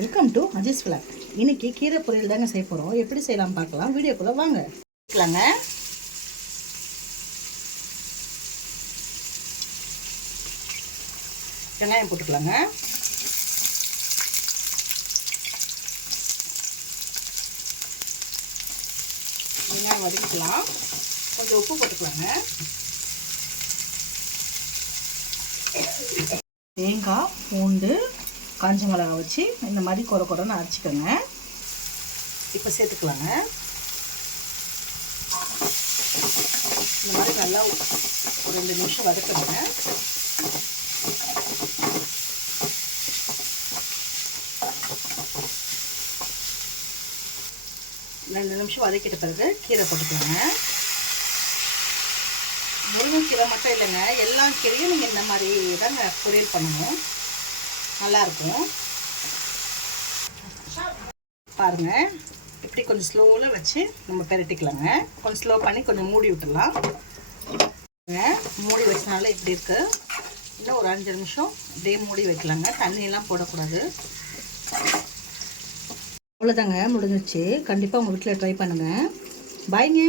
Welcome to Aziz vlog. இன்னைக்கு கீரை பொரியல் தாங்க செய்ய போகிறோம். எப்படி செய்யலாம் பார்க்கலாம். வீடியோக்குள்ளே வாங்க. வெங்காயம் போட்டுக்கலாங்க. வெங்காயம் வதக்கிக்கலாம். கொஞ்சம் உப்பு போட்டுக்கலாங்க. தேங்காய், பூண்டு, காஞ்ச மிளகா வச்சு இந்த மாதிரி கொரன்னு அரைச்சிக்கோங்க. இப்போ சேர்த்துக்கலாங்க. இந்த மாதிரி நல்லா ஒரு 2 நிமிஷம் வதக்கணுங்க. ரெண்டு நிமிஷம் வதக்கிட்ட பிறகு கீரை போட்டுக்கலாங்க. முருங்கைக்கீரை மட்டும் இல்லைங்க, எல்லா கீரையும் நீங்கள் இந்த மாதிரி தாங்க பொரியல் பண்ணணும், நல்லாயிருக்கும். பாருங்கள், இப்படி கொஞ்சம் ஸ்லோவில் வச்சு நம்ம பெரட்டிக்கலாங்க. கொஞ்சம் ஸ்லோ பண்ணி கொஞ்சம் மூடி விட்டுடலாம். மூடி வச்சனால இப்படி இருக்குது. இன்னும் ஒரு 5 நிமிஷம் இப்படியே மூடி வைக்கலாங்க. தண்ணியெல்லாம் போடக்கூடாது. அவ்வளோதாங்க, முடிஞ்சிச்சு. கண்டிப்பாக உங்கள் வீட்டில் ட்ரை பண்ணுங்கள். பாய்ங்க.